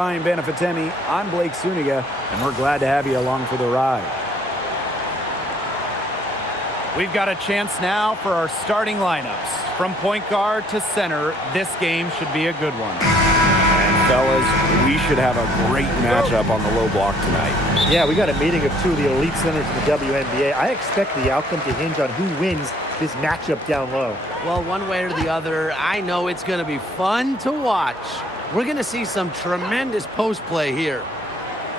Ryan Benefitemi. I'm Blake Suniga, and we're glad to have you along for the ride. We've got a chance now for our starting lineups. From point guard to center, this game should be a good one. And fellas, we should have a great matchup on the low block tonight. Yeah, we got a meeting of two of the elite centers in the WNBA. I expect the outcome to hinge on who wins this matchup down low. Well, one way or the other, I know it's going to be fun to watch. We're going to see some tremendous post play here.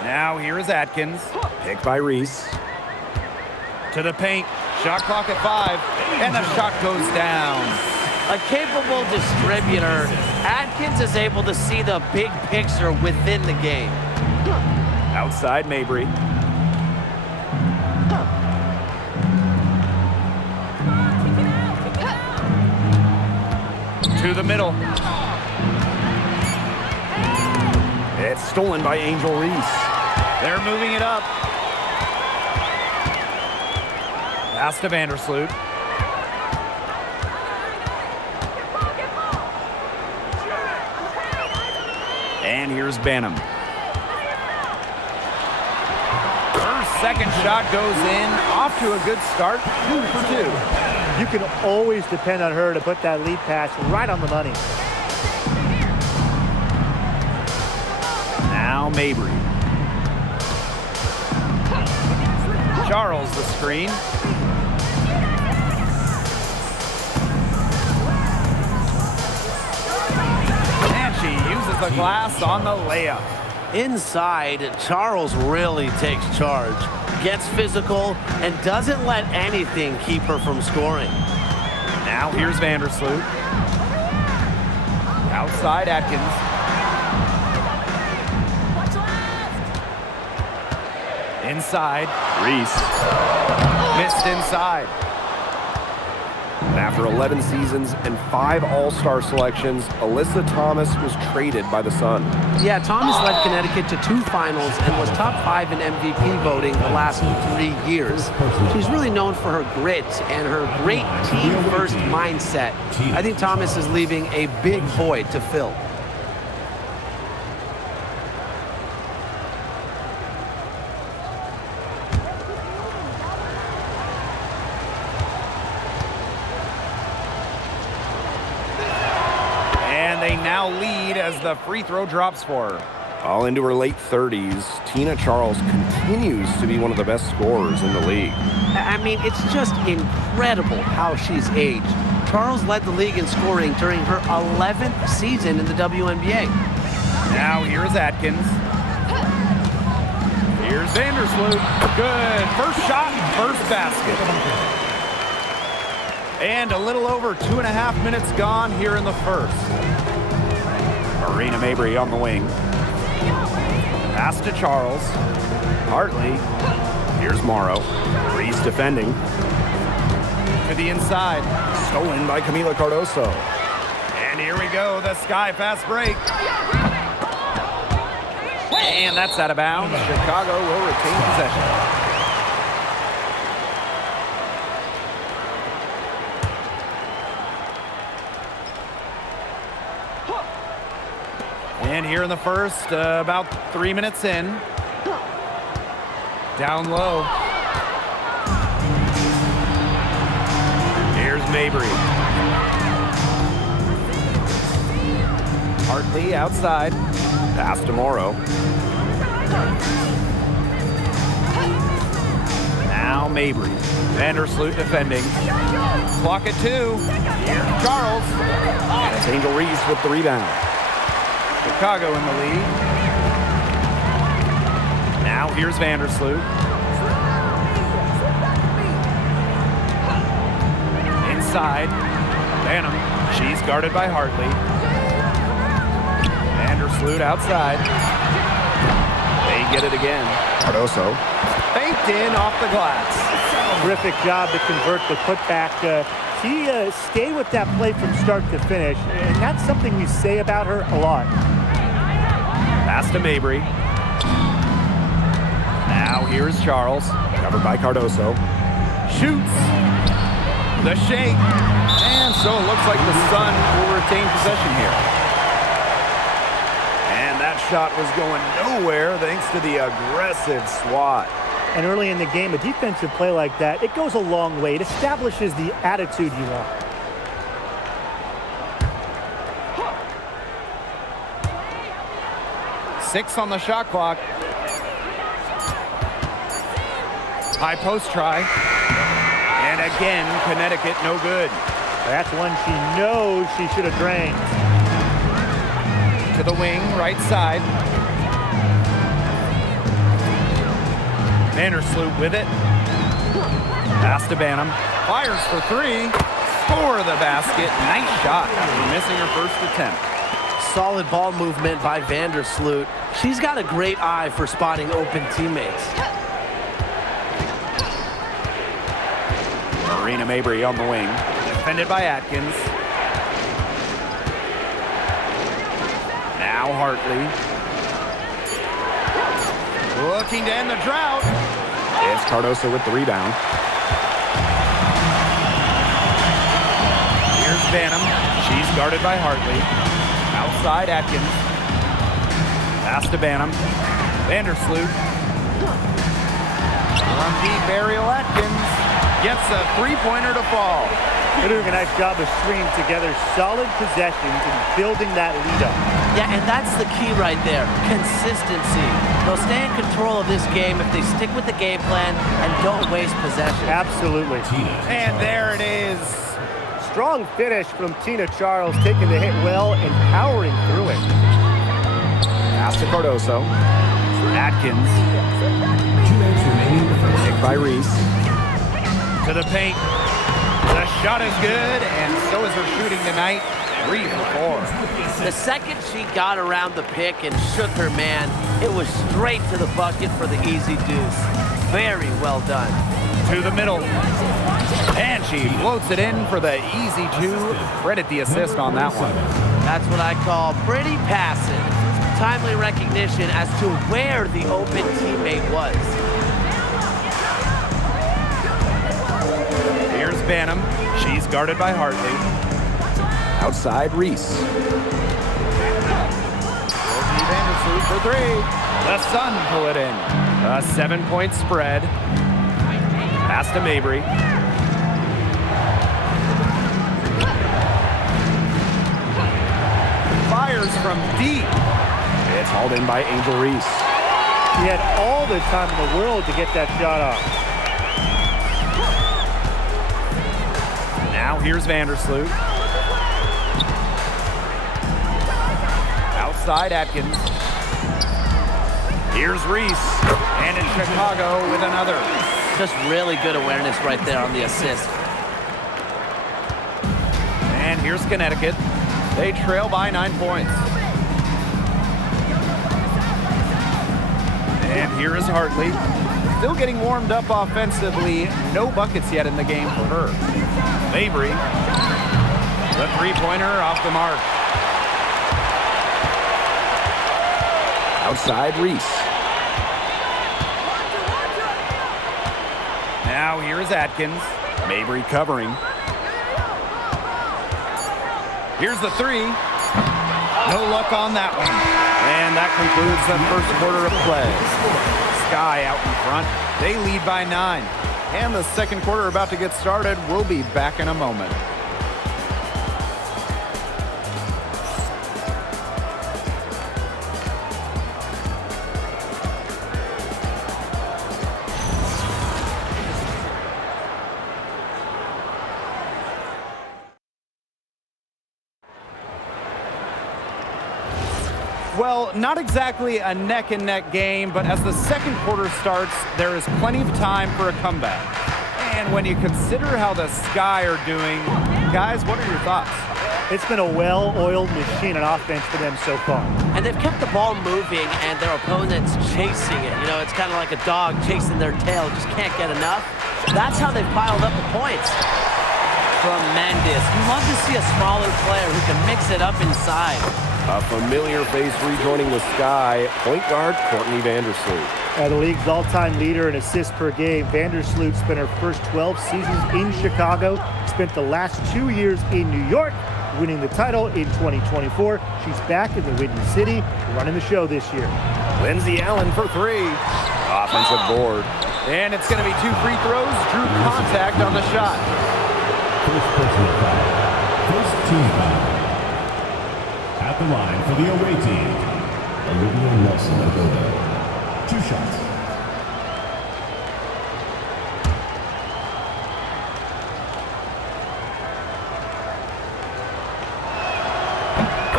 Now here is Atkins. Picked by Reese. To the paint. Shot clock at 5. And the shot goes down. A capable distributor, Atkins is able to see the big picture within the game. Outside Mabry. To the middle. It's stolen by Angel Reese. They're moving it up. Pass to Vandersloot. And here's Banham. Her second shot goes in. Off to a good start. 2 for 2. You can always depend on her to put that lead pass right on the money. Now Mabry. Charles the screen. And she uses the glass on the layup. Inside, Charles really takes charge, gets physical, and doesn't let anything keep her from scoring. Now here's Vandersloot. Outside Atkins. Inside. Reese. Missed inside. After 11 seasons and 5 All-Star selections, Alyssa Thomas was traded by the Sun. Yeah, Thomas led Connecticut to 2 finals and was top 5 in MVP voting the last 3 years. She's really known for her grit and her great team-first mindset. I think Thomas is leaving a big void to fill. They now lead as the free throw drops for her. All into her late 30s, Tina Charles continues to be one of the best scorers in the league. I mean, it's just incredible how she's aged. Charles led the league in scoring during her 11th season in the WNBA. Now here's Atkins. Here's Vandersloot. Good. First shot, first basket. And a little over 2.5 minutes gone here in the first. Marina Mabry on the wing. Pass to Charles. Hartley. Here's Morrow. Reese defending. To the inside. Stolen by Camila Cardoso. And here we go, the sky fast break. And that's out of bounds. Chicago will retain possession. And here in the first, about 3 minutes in. Down low. Here's Mabry. Hartley outside. Pass to Morrow. Now Mabry. Vandersloot defending. Clock at 2. Here's Charles. And it's Angel Reese with the rebound. Chicago in the lead. Now here's Vandersloot. Inside. Banham. She's guarded by Hartley. Vandersloot outside. They get it again. Cardoso. Banked in off the glass. Terrific job to convert the putback. She stayed with that play from start to finish, and that's something we say about her a lot. Pass to Mabry. Now here's Charles. Covered by Cardoso. Shoots. The shake. And so it looks like the Sun will retain possession here. And that shot was going nowhere thanks to the aggressive swat. And early in the game, a defensive play like that, it goes a long way. It establishes the attitude you want. Six on the shot clock. High post try. And again, Connecticut no good. That's one she knows she should have drained. To the wing, right side. Vandersloot with it. Pass to Banham. Fires for three. Score the basket. Nice shot after missing her first attempt. Solid ball movement by Vandersloot. She's got a great eye for spotting open teammates. Marina Mabry on the wing. Defended by Atkins. Now Hartley. Looking to end the drought. It's Cardoso with the rebound. Here's Banham. She's guarded by Hartley. Outside Atkins. Pass to Banham. Vandersloot. On deep, Ariel Atkins gets a three-pointer to fall. They're doing a nice job of stringing together solid possessions and building that lead up. Yeah, and that's the key right there. Consistency. They'll stay in control of this game if they stick with the game plan and don't waste possession. Absolutely. And there it is. Strong finish from Tina Charles, taking the hit well and powering through it. Pass to Cardoso. Atkins. Picked by Reese. To the paint. The shot is good, and so is her shooting tonight. 3 for 4. The second she got around the pick and shook her man, it was straight to the bucket for the easy deuce. Very well done. To the middle. And she floats it in for the easy two. Credit the assist on that one. That's what I call pretty passive. Timely recognition as to where the open teammate was. Here's Banham. She's guarded by Hartley. Outside Reese. Vandersloot for three. The Sun pull it in. A 7-point spread. Pass to Mabry. Fires from deep. It's hauled in by Angel Reese. He had all the time in the world to get that shot off. Now here's Vandersloot. Outside Atkins. Here's Reese. And in Chicago with another. Just really good awareness right there on the assist. And here's Connecticut. They trail by 9 points. And here is Hartley. Still getting warmed up offensively. No buckets yet in the game for her. Mabry. The three-pointer off the mark. Outside Reese. Now here's Atkins. Mabry covering. Here's the three. No luck on that one. And that concludes the first quarter of play. Sky out in front. They lead by 9. And the second quarter about to get started. We'll be back in a moment. Well, not exactly a neck-and-neck game, but as the second quarter starts, there is plenty of time for a comeback. And when you consider how the Sky are doing, guys, what are your thoughts? It's been a well-oiled machine on offense for them so far. And they've kept the ball moving and their opponents chasing it. You know, it's kind of like a dog chasing their tail, just can't get enough. That's how they've piled up the points. Tremendous. You love to see a smaller player who can mix it up inside. A familiar face rejoining the Sky, point guard Courtney Vandersloot. The league's all-time leader in assists per game. Vandersloot spent her first 12 seasons in Chicago, spent the last 2 years in New York, winning the title in 2024. She's back in the Windy City, running the show this year. Lindsay Allen for three. Offensive board. And it's going to be 2 free throws. Drew contact on the shot. First personal foul. First team foul. At the line for the away team, Olivia Nelson-Agoda. 2 shots.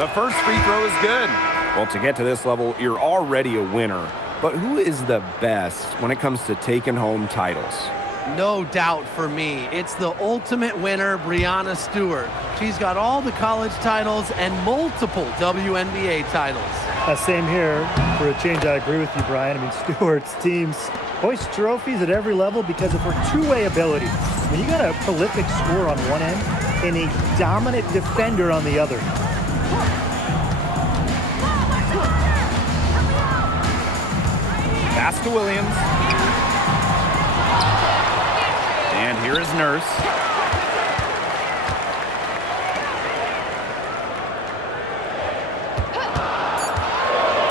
The first free throw is good. Well, to get to this level, you're already a winner. But who is the best when it comes to taking home titles? No doubt for me, it's the ultimate winner, Breanna Stewart. She's got all the college titles and multiple WNBA titles. Same here. For a change, I agree with you, Brian. I mean, Stewart's teams hoist trophies at every level because of her two-way ability. When you got a prolific scorer on one end and a dominant defender on the other. Pass to Williams. And here is Nurse.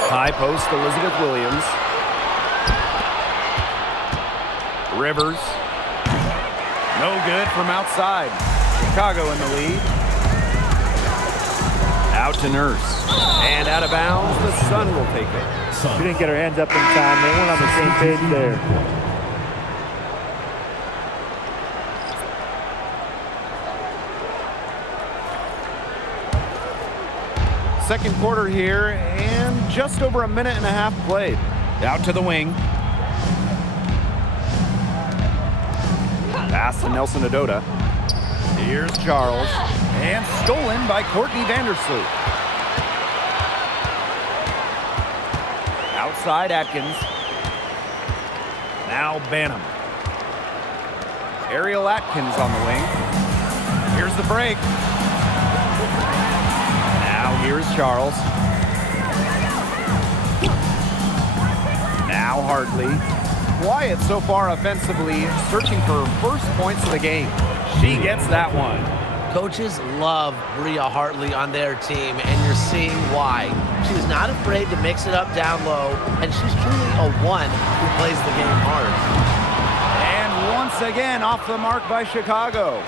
High post, Elizabeth Williams. Rivers. No good from outside. Chicago in the lead. Out to Nurse. And out of bounds, the Sun will take it. She didn't get her hands up in time. They weren't on the same page there. Second quarter here, and just over a minute and a half played. Out to the wing. Pass to Nelson-Agoda. Here's Charles. And stolen by Courtney Vandersloot. Outside Atkins. Now Banham. Ariel Atkins on the wing. Here's the break. Now here's Charles. Now Hartley. Quiet so far offensively, searching for her first points of the game. She gets that one. Coaches love Bria Hartley on their team, and you're seeing why. She's not afraid to mix it up down low, and she's truly a one who plays the game hard. And once again, off the mark by Chicago.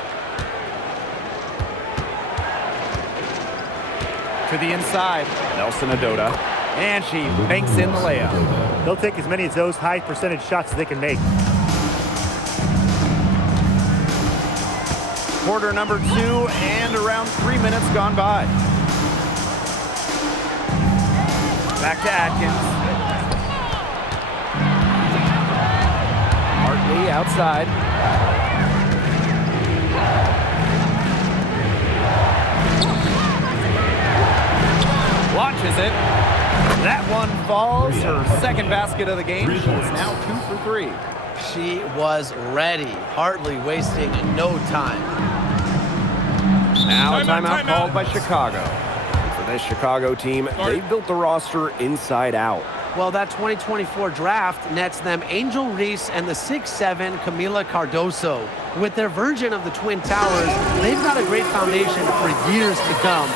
To the inside, Nelson-Agoda, and she banks in the layup. They'll take as many of those high percentage shots as they can make. Quarter number 2 and around 3 minutes gone by. Back to Atkins. Hartley outside. Launches it. That one falls. Her second basket of the game. She is now 2 for 3. She was ready. Hartley wasting no time. Now a timeout called by Chicago. And for this Chicago team, they've built the roster inside out. Well, that 2024 draft nets them Angel Reese and the 6'7" Camila Cardoso. With their version of the Twin Towers, they've got a great foundation for years to come.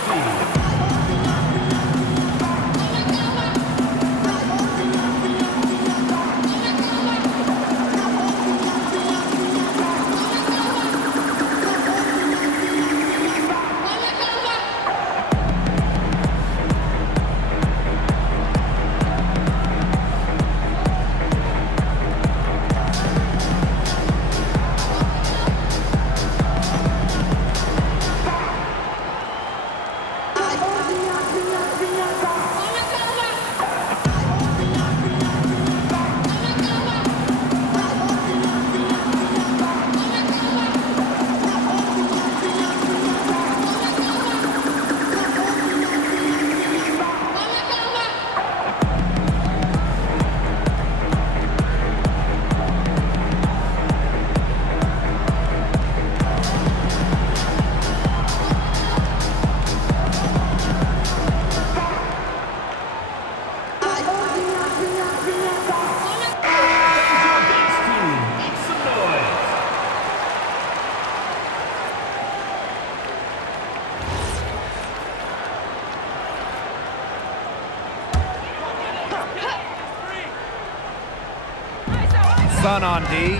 Sun on D.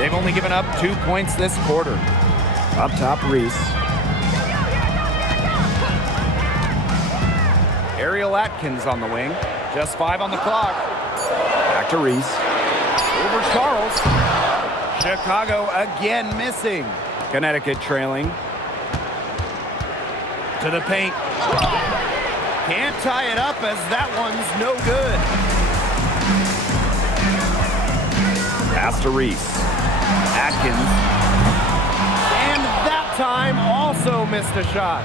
They've only given up 2 points this quarter. Up top, Reese. Ariel Atkins on the wing. Just 5 on the clock. Back to Reese. Over Charles. Chicago again missing. Connecticut trailing. To the paint. Can't tie it up as that one's no good. Pass to Reese. Atkins. And that time also missed a shot.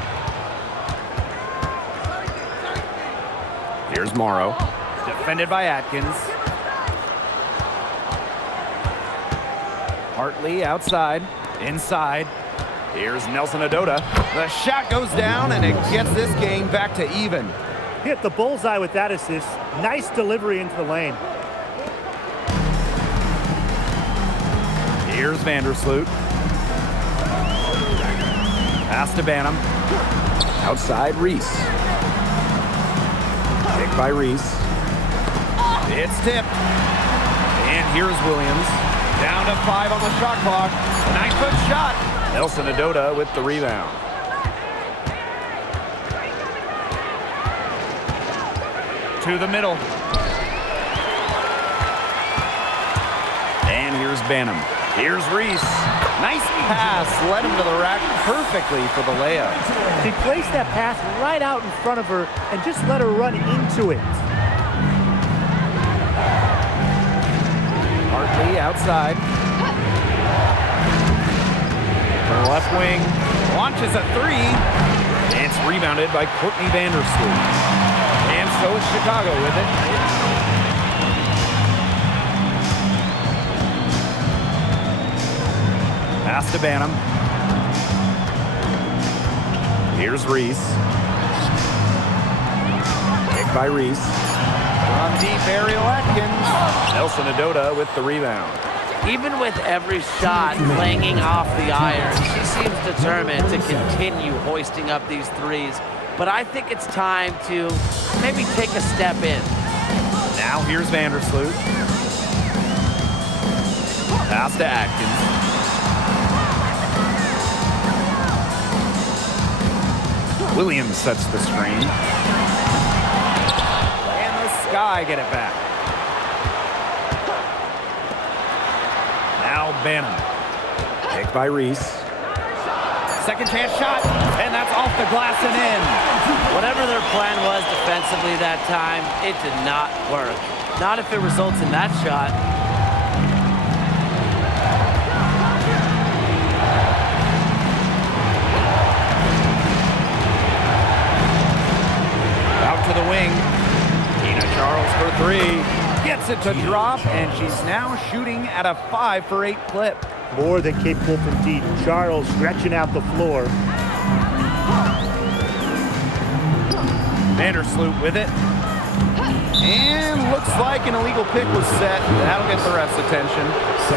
Here's Morrow. Defended by Atkins. Hartley outside. Inside. Here's Nelson Adota. The shot goes down, and it gets this game back to even. Hit the bullseye with that assist. Nice delivery into the lane. Here's Vandersloot. Pass to Banham. Outside, Reese. Pick by Reese. It's tipped. And here's Williams. Down to 5 on the shot clock. 9-foot shot. Nelson Adota with the rebound. To the middle. And here's Banham. Here's Reese. Nice pass. Led him to the rack perfectly for the layup. He placed that pass right out in front of her and just let her run into it. Hartley outside. Her left wing launches a 3. It's rebounded by Courtney Vandersloot. And so is Chicago with it. Pass to Banham. Here's Reese. Pick by Reese. From deep, Ariel Atkins. Nelson Adota with the rebound. Even with every shot clanging off the iron, she seems determined to continue hoisting up these threes. But I think it's time to maybe take a step in. Now here's Vandersloot. Pass to Atkins. Williams sets the screen. And the Sky get it back. Now Banham. Pick by Reese. Second chance shot, and that's off the glass and in. Whatever their plan was defensively that time, it did not work. Not if it results in that shot. Out to the wing. Tina Charles for 3. Gets it to drop, and she's now shooting at a 5 for 8 clip. More than capable from deep. Charles stretching out the floor. Vandersloot with it. And looks like an illegal pick was set. That'll get the ref's attention.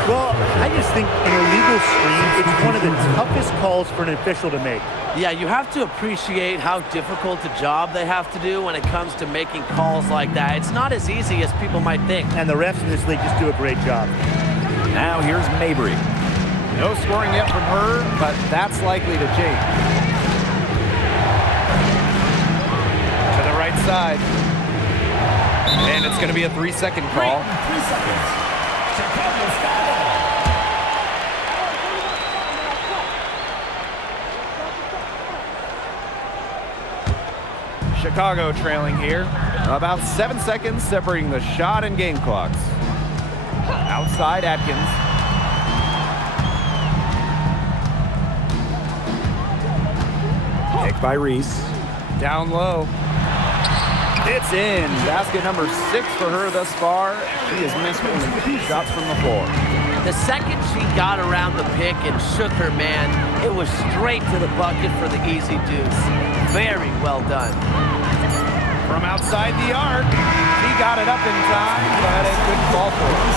Well, I just think an illegal screen, it's one of the toughest calls for an official to make. Yeah, you have to appreciate how difficult a job they have to do when it comes to making calls like that. It's not as easy as people might think. And the refs in this league just do a great job. Now here's Mabry. No scoring yet from her, but that's likely to change. To the right side. And it's going to be a 3-second call. 3 seconds. Chicago's got it. Chicago trailing here. About 7 seconds separating the shot and game clocks. Outside Atkins. Pick by Reese. Down low. It's in. Basket number 6 for her thus far. She has missed only 2 shots from the floor. The second she got around the pick and shook her man, it was straight to the bucket for the easy deuce. Very well done. From outside the arc, he got it up in time, but it couldn't fall for her.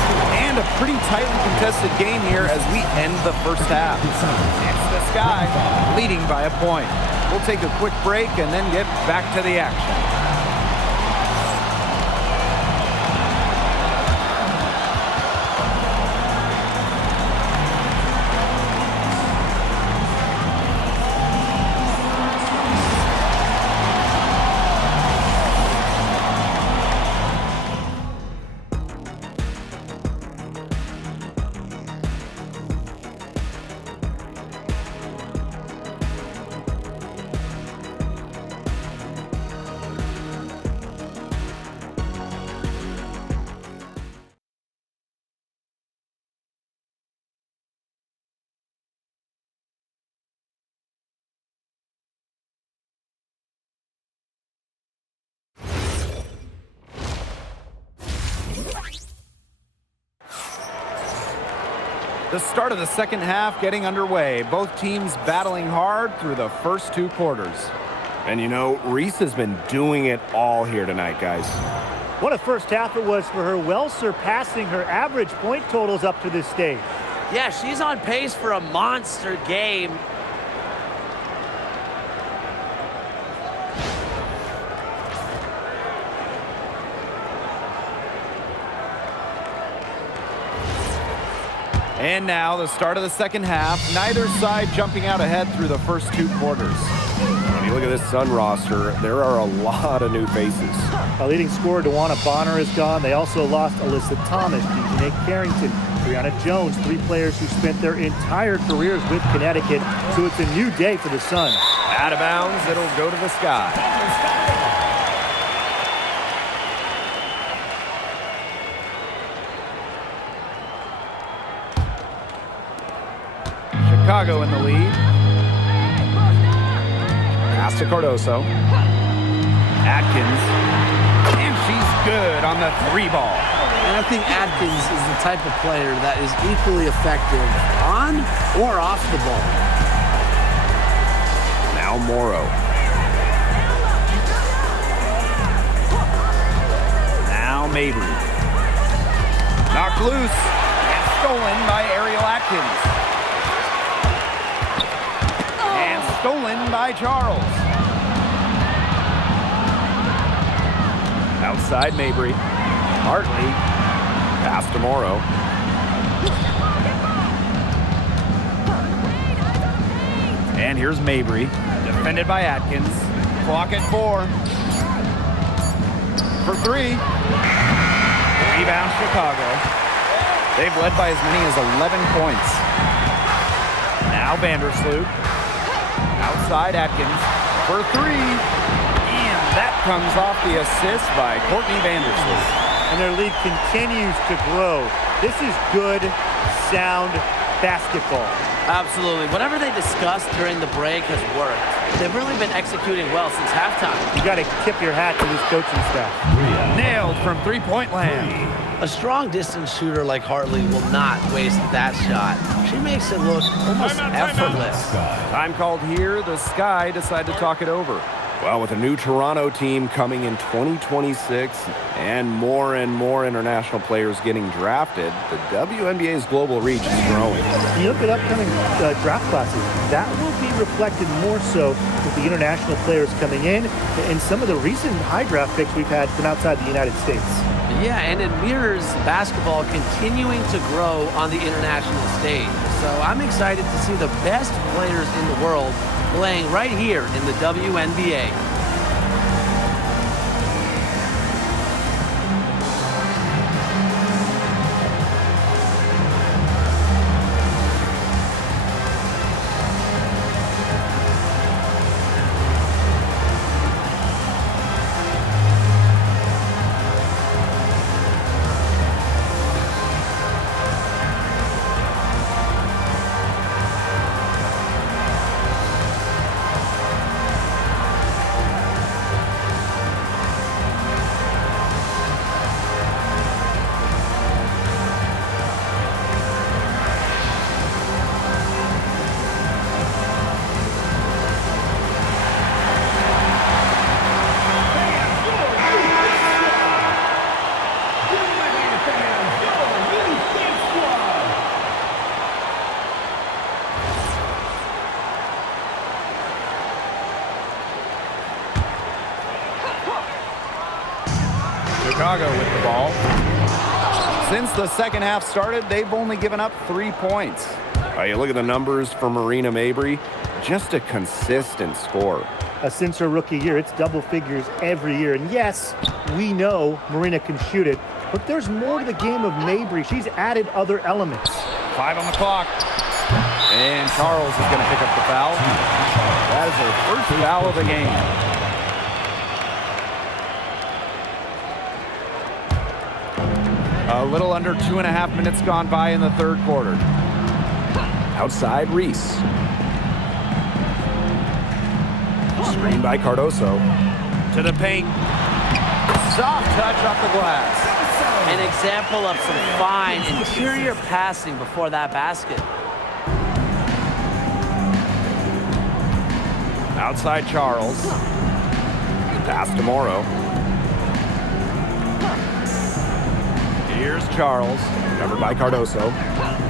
And a pretty tightly contested game here as we end the first half. It's the Sky leading by a point. We'll take a quick break and then get back to the action. The start of the second half getting underway. Both teams battling hard through the first 2 quarters. And you know, Reese has been doing it all here tonight, guys. What a first half it was for her, well surpassing her average point totals up to this stage. Yeah, she's on pace for a monster game. And now the start of the second half. Neither side jumping out ahead through the first 2 quarters. When you look at this Sun roster, there are a lot of new faces. Our leading scorer, DeWanna Bonner, is gone. They also lost Alyssa Thomas, DJ Carrington, Brianna Jones, 3 players who spent their entire careers with Connecticut. So it's a new day for the Sun. Out of bounds, it'll go to the Sky. Chicago in the lead. Pass to Cardoso. Atkins. And she's good on the 3 ball. And I think Atkins is the type of player that is equally effective on or off the ball. Now Morrow. Now Mabry. Knocked loose and stolen by Ariel Atkins. Stolen by Charles. Outside Mabry. Hartley. Pass to Morrow. And here's Mabry. Defended by Atkins. Clock at 4. For 3. Rebound Chicago. They've led by as many as 11 points. Now Vandersloot. Outside Atkins for 3. And that comes off the assist by Courtney Vandersloot. And their lead continues to grow. This is good, sound basketball. Absolutely. Whatever they discussed during the break has worked. They've really been executing well since halftime. You got to tip your hat to this coaching staff. Nailed from 3-point land. A strong distance shooter like Hartley will not waste that shot. She makes it look almost effortless. Time called here. The Sky decide to talk it over. Well, with a new Toronto team coming in 2026 and more international players getting drafted, the WNBA's global reach is growing. When you look at upcoming draft classes, that will be reflected more so with the international players coming in and some of the recent high draft picks we've had from outside the United States. Yeah, and it mirrors basketball continuing to grow on the international stage. So I'm excited to see the best players in the world playing right here in the WNBA. Chicago with the ball. Since the second half started, they've only given up 3 points. You look at the numbers for Marina Mabry, just a consistent score. Since her rookie year, it's double figures every year. And yes, we know Marina can shoot it, but there's more to the game of Mabry. She's added other elements. 5 on the clock. And Charles is going to pick up the foul. That is her first foul of the game. A little under 2.5 minutes gone by in the third quarter. Outside Reese. Screen by Cardoso. To the paint. Soft touch off the glass. An example of some fine interior passing before that basket. Outside Charles. Pass to Morrow. Here's Charles. Covered by Cardoso.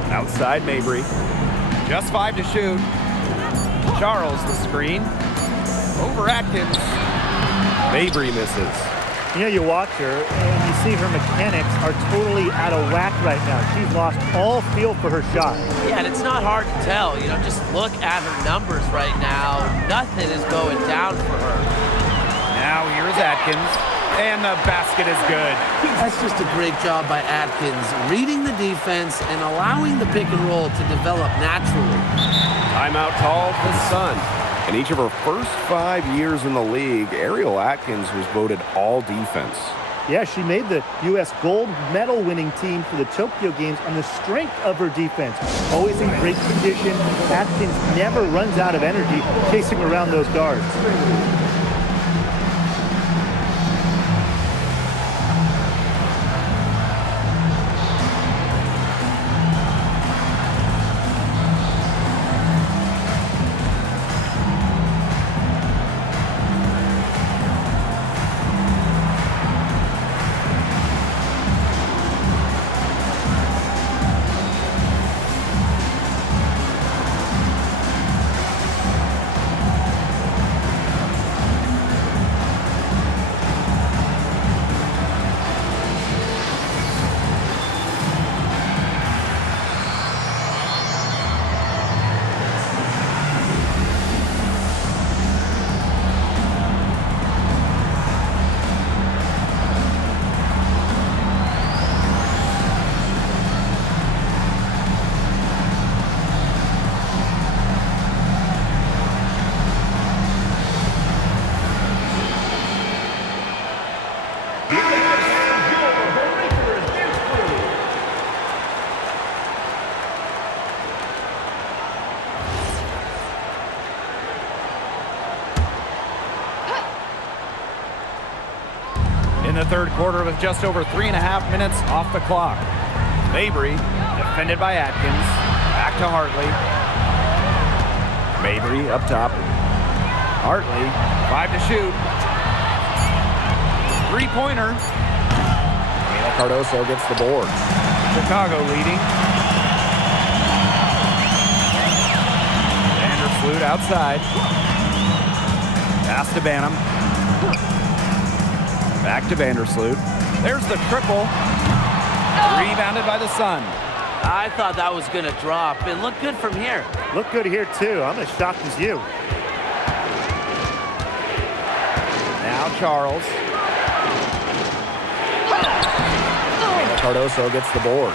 Outside Mabry. Just 5 to shoot. Charles the screen. Over Atkins. Mabry misses. You know, you watch her and you see her mechanics are totally out of whack right now. She's lost all feel for her shot. Yeah, and it's not hard to tell. You know, just look at her numbers right now. Nothing is going down for her. Now here's Atkins. And the basket is good. That's just a great job by Atkins, reading the defense and allowing the pick and roll to develop naturally. Timeout called the Sun. In each of her first 5 years in the league, Ariel Atkins was voted all defense. Yeah, she made the U.S. gold medal winning team for the Tokyo Games on the strength of her defense. Always in great condition. Atkins never runs out of energy chasing around those guards. In the third quarter with just over 3.5 minutes off the clock. Mabry, defended by Atkins. Back to Hartley. Mabry up top. Hartley, 5 to shoot. Three-pointer. Cardoso gets the board. Chicago leading. Vandersloot outside. Pass to Banham. Back to Vandersloot. There's the triple. Rebounded by the Sun. I thought that was going to drop. It looked good from here. Look good here, too. I'm as shocked as you. Now Charles. Cardoso gets the board.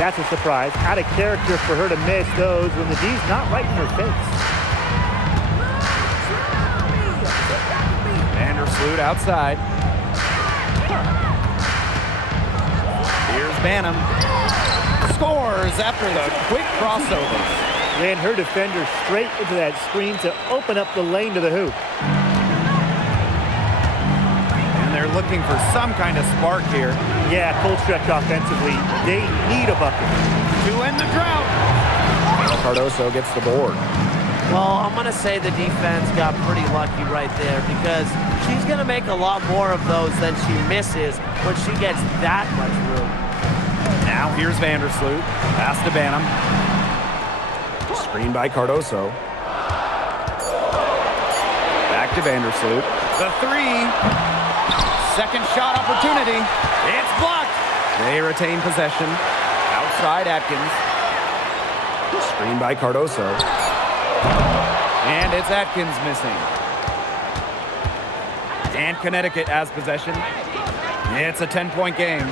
That's a surprise. Out of character for her to miss those when the D's not right in her face. Vandersloot outside. Here's Banham. Scores after the quick crossover. Ran her defender straight into that screen to open up the lane to the hoop. And they're looking for some kind of spark here. Yeah, cold stretch offensively. They need a bucket. To end the drought. Cardoso gets the board. Well, I'm going to say the defense got pretty lucky right there because she's going to make a lot more of those than she misses when she gets that much room. Now here's Vandersloot. Pass to Banham. Screen by Cardoso. Back to Vandersloot. The three. Second shot opportunity. It's blocked. They retain possession. Outside Atkins. Screen by Cardoso. And it's Atkins missing. And Connecticut has possession. It's a 10-point game.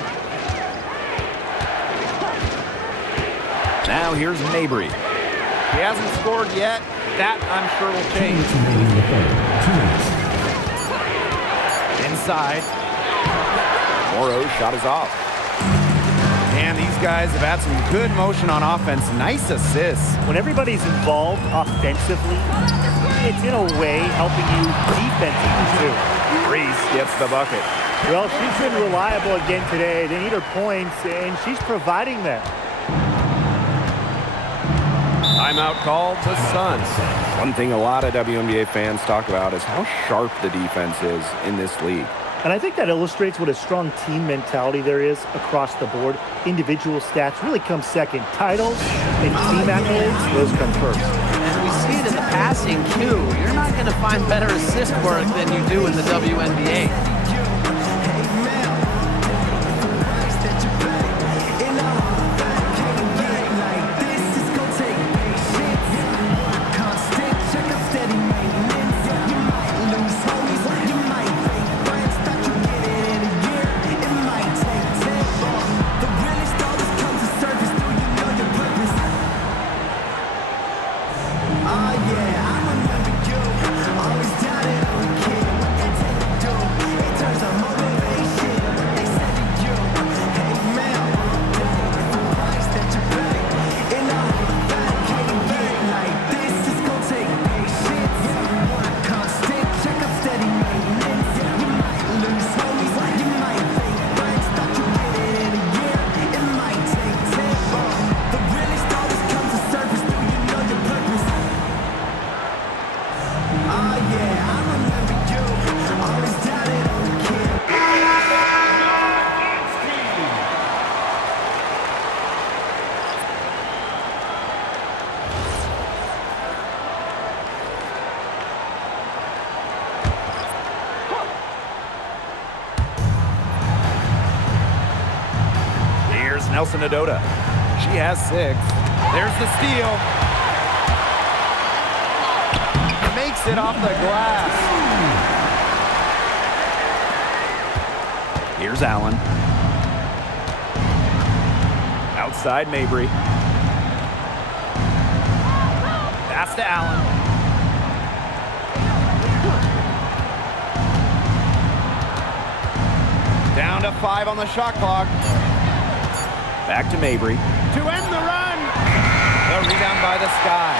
Now here's Mabry. He hasn't scored yet. That, I'm sure, will change. Inside. Morrow's shot is off. And these guys have had some good motion on offense. Nice assists. When everybody's involved offensively, it's in a way helping you defensively too. Reese gets the bucket. Well, she's been reliable again today. They need her points, and she's providing them. Timeout called to Suns. One thing a lot of WNBA fans talk about is how sharp the defense is in this league. And I think that illustrates what a strong team mentality there is across the board. Individual stats really come second. Titles and team accolades, those come first. And we see it in the passing, too. You're not going to find better assist work than you do in the WNBA. Nelson Adota. She has 6. There's the steal. Makes it off the glass. Here's Allen. Outside Mabry. Pass to Allen. Down to 5 on the shot clock. Back to Mabry. To end the run. The rebound by the Sky.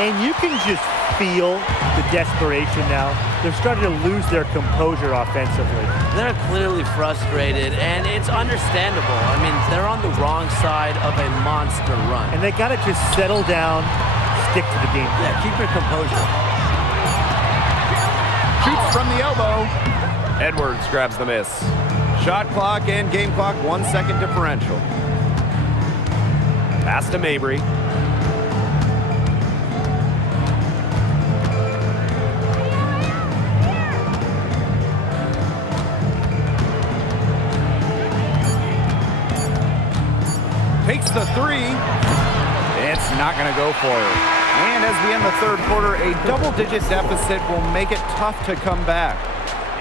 And you can just feel the desperation now. They're starting to lose their composure offensively. They're clearly frustrated, and it's understandable. I mean, they're on the wrong side of a monster run. And they got to just settle down, stick to the game. Yeah, keep your composure. Shoots from the elbow. Edwards grabs the miss. Shot clock and game clock 1 second differential. Pass to Mabry. Takes the 3. It's not going to go for her. And as we end the third quarter, a double-digit deficit will make it tough to come back.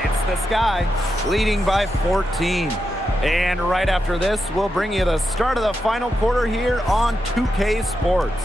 It's the Sky, leading by 14. And right after this, we'll bring you the start of the final quarter here on 2K Sports.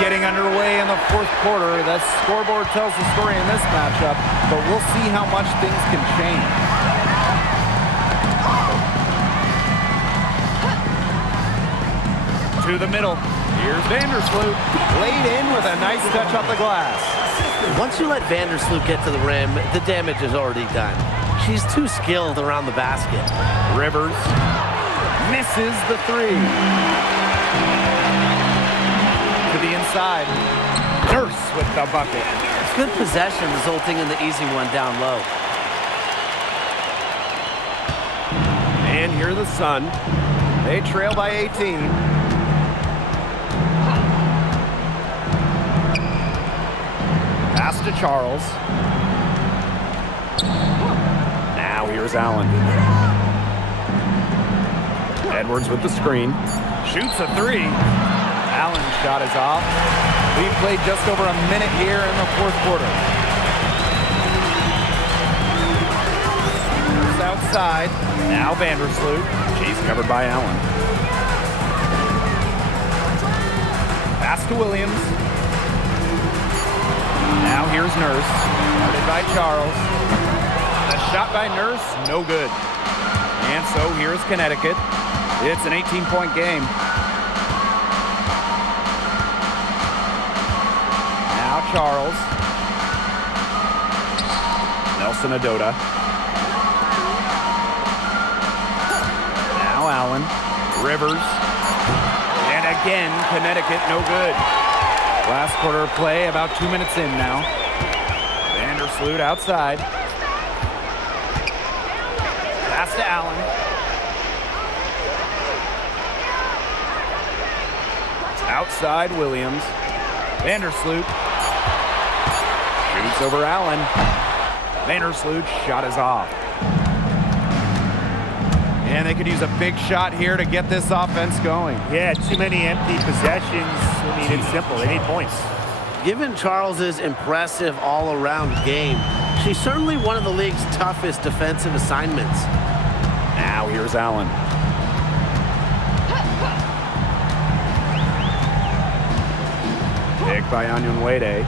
Getting underway in the fourth quarter. The scoreboard tells the story in this matchup, but we'll see how much things can change. To the middle. Here's Vandersloot. Laid in with a nice touch off the glass. Once you let Vandersloot get to the rim, the damage is already done. She's too skilled around the basket. Rivers misses the 3. To the inside. Nurse with the bucket. Good possession resulting in the easy one down low. And here the Sun. They trail by 18. Pass to Charles. here's Allen. Edwards with the screen. Shoots a three. Allen's shot is off. We've played just over a minute here in the fourth quarter. Here's outside. Now Vandersloot. She's covered by Allen. Pass to Williams. Now here's Nurse. Guarded by Charles. The shot by Nurse, no good. And so here's Connecticut. It's an 18-point game. Now Charles. Nelson Adota. Now Allen. Rivers. And again, Connecticut, no good. Last quarter of play, about 2 minutes in now. Vandersloot outside. Pass to Allen. Outside Williams. Vandersloot. Shoots over Allen. Vandersloot's shot is off. And they could use a big shot here to get this offense going. Yeah, too many empty possessions. I mean, it's simple. They need points. Given Charles's impressive all-around game, she's certainly one of the league's toughest defensive assignments. Now here's Allen. Pick by Onyenwere.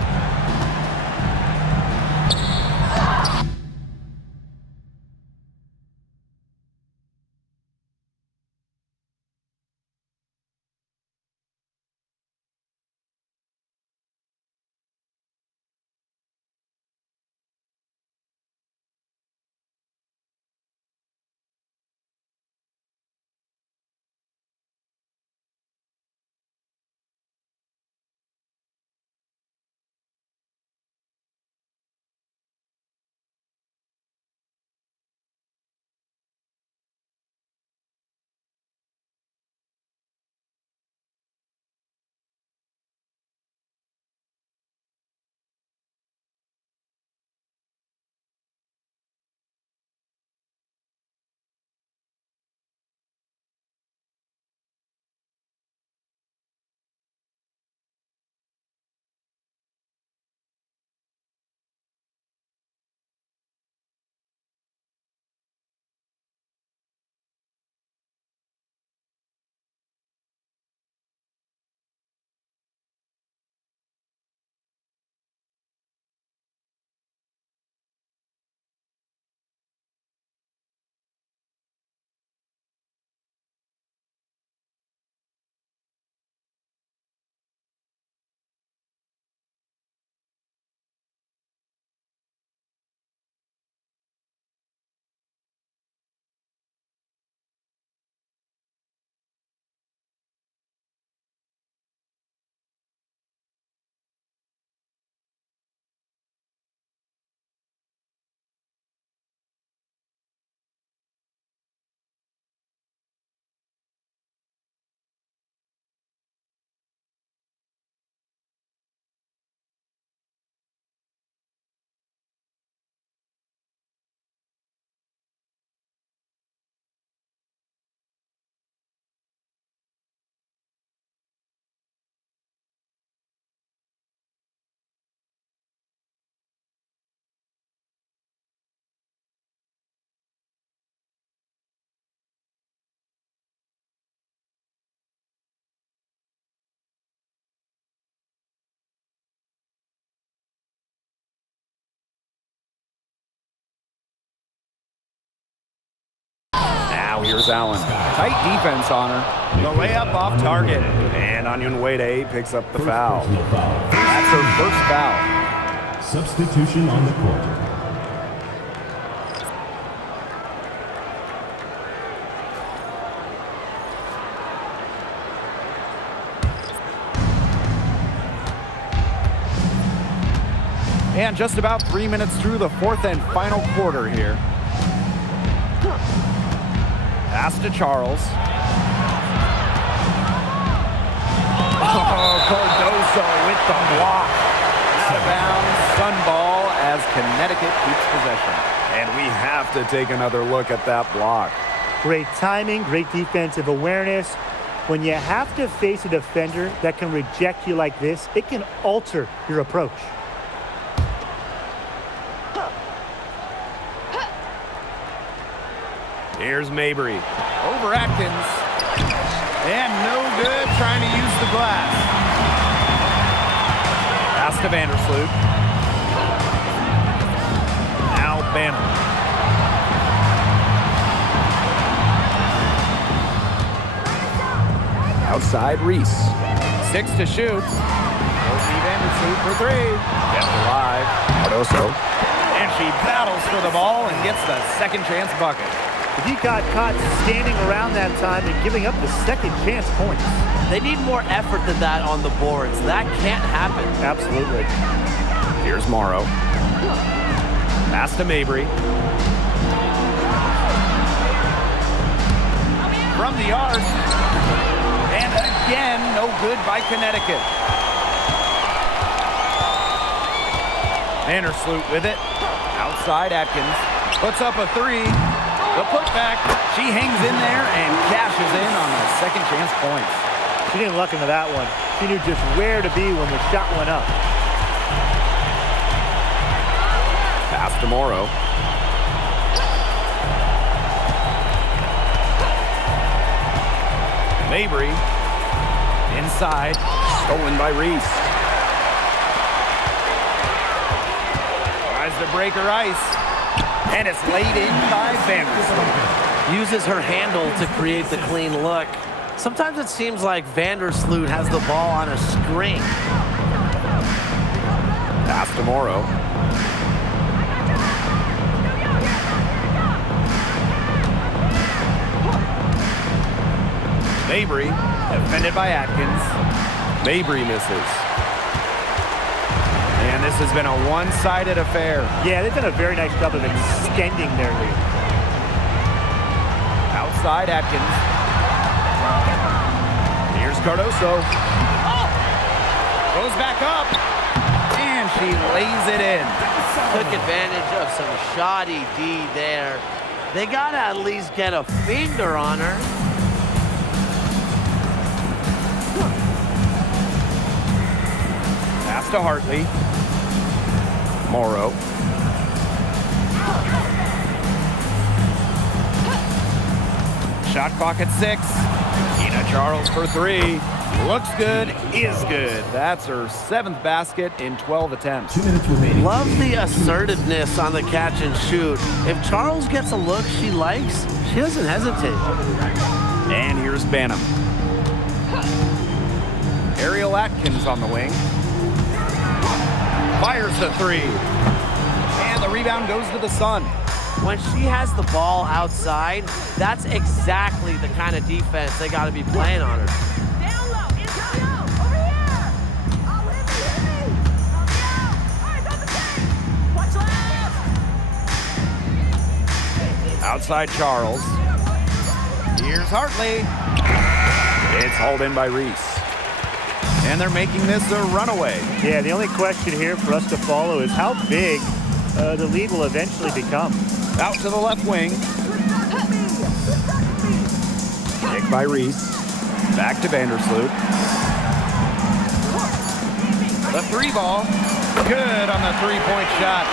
Now here's Allen. Tight defense on her. The layup off target. And Onyenwere picks up the foul. Personal foul. That's her first foul. Substitution on the court. And just about 3 minutes through the fourth and final quarter here. Pass to Charles. Oh, Cardoso with the block. Out of bounds, Sun ball as Connecticut keeps possession. And we have to take another look at that block. Great timing, great defensive awareness. When you have to face a defender that can reject you like this, it can alter your approach. Here's Mabry. Over Atkins. And no good trying to use the glass. Pass to Vandersloot. Now Banner. Outside Reese. 6 to shoot. Courtney Vandersloot for 3. Kept alive. Cardoso. And she battles for the ball and gets the second chance bucket. If he got caught standing around that time and giving up the second chance points. They need more effort than that on the boards. That can't happen. Absolutely. Here's Morrow. Pass to Mabry. From the arc. And again, no good by Connecticut. Vandersloot with it. Outside Atkins. Puts up a 3. The putback. She hangs in there and cashes in on the second chance points. She didn't luck into that one. She knew just where to be when the shot went up. Pass to Morrow. Mabry. Inside. Stolen by Reese. Tries to break her ice. And it's laid in by Vandersloot. Uses her handle to create the clean look. Sometimes it seems like Vandersloot has the ball on a string. Pass to Morrow. Mabry, defended by Atkins. Mabry misses. And this has been a one-sided affair. Yeah, they've done a very nice job of extending their lead. Outside Atkins. Here's Cardoso. Goes back up. And she lays it in. Took advantage of some shoddy D there. They got to at least get a finger on her. Pass to Hartley. Morrow. Shot clock at 6. Tina Charles for 3. Looks good, is good. That's her 7th basket in 12 attempts. 2 minutes remaining. Love the assertiveness on the catch and shoot. If Charles gets a look she likes, she doesn't hesitate. And here's Banham. Ariel Atkins on the wing. Fires the 3. And the rebound goes to the Sun. When she has the ball outside, that's exactly the kind of defense they got to be playing on her. Down low, inside low, over here. Oh, hit me. All right, go the same. Watch left. Outside Charles. Here's Hartley. It's hauled in by Reese. And they're making this a runaway. Yeah, the only question here for us to follow is how big the lead will eventually become. Out to the left wing. Kick by Reese. Back to Vandersloot. The 3 ball. Good on the 3-point shot.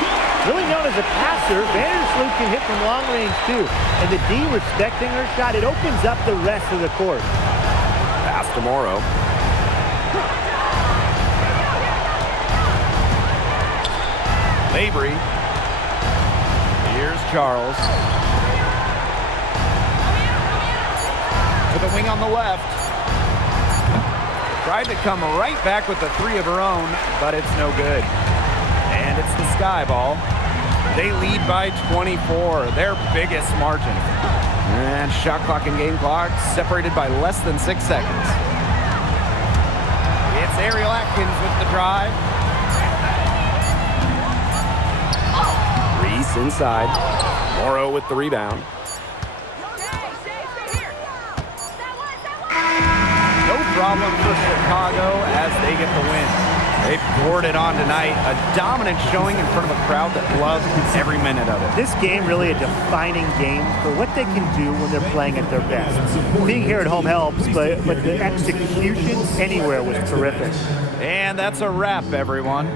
Really known as a passer, Vandersloot can hit from long range too. And the D respecting her shot, it opens up the rest of the court. Pass to Morrow. Mabry. Here's Charles. To the wing on the left. Tried to come right back with the 3 of her own, but it's no good. And it's the Sky ball. They lead by 24, their biggest margin. And shot clock and game clock separated by less than 6 seconds. It's Ariel Atkins with the drive. Reese inside. Morrow with the rebound. No problem for Chicago as they get the win. They poured it on tonight. A dominant showing in front of a crowd that loved every minute of it. This game really a defining game for what they can do when they're playing at their best. Being here at home helps, but the execution anywhere was terrific. And that's a wrap, everyone.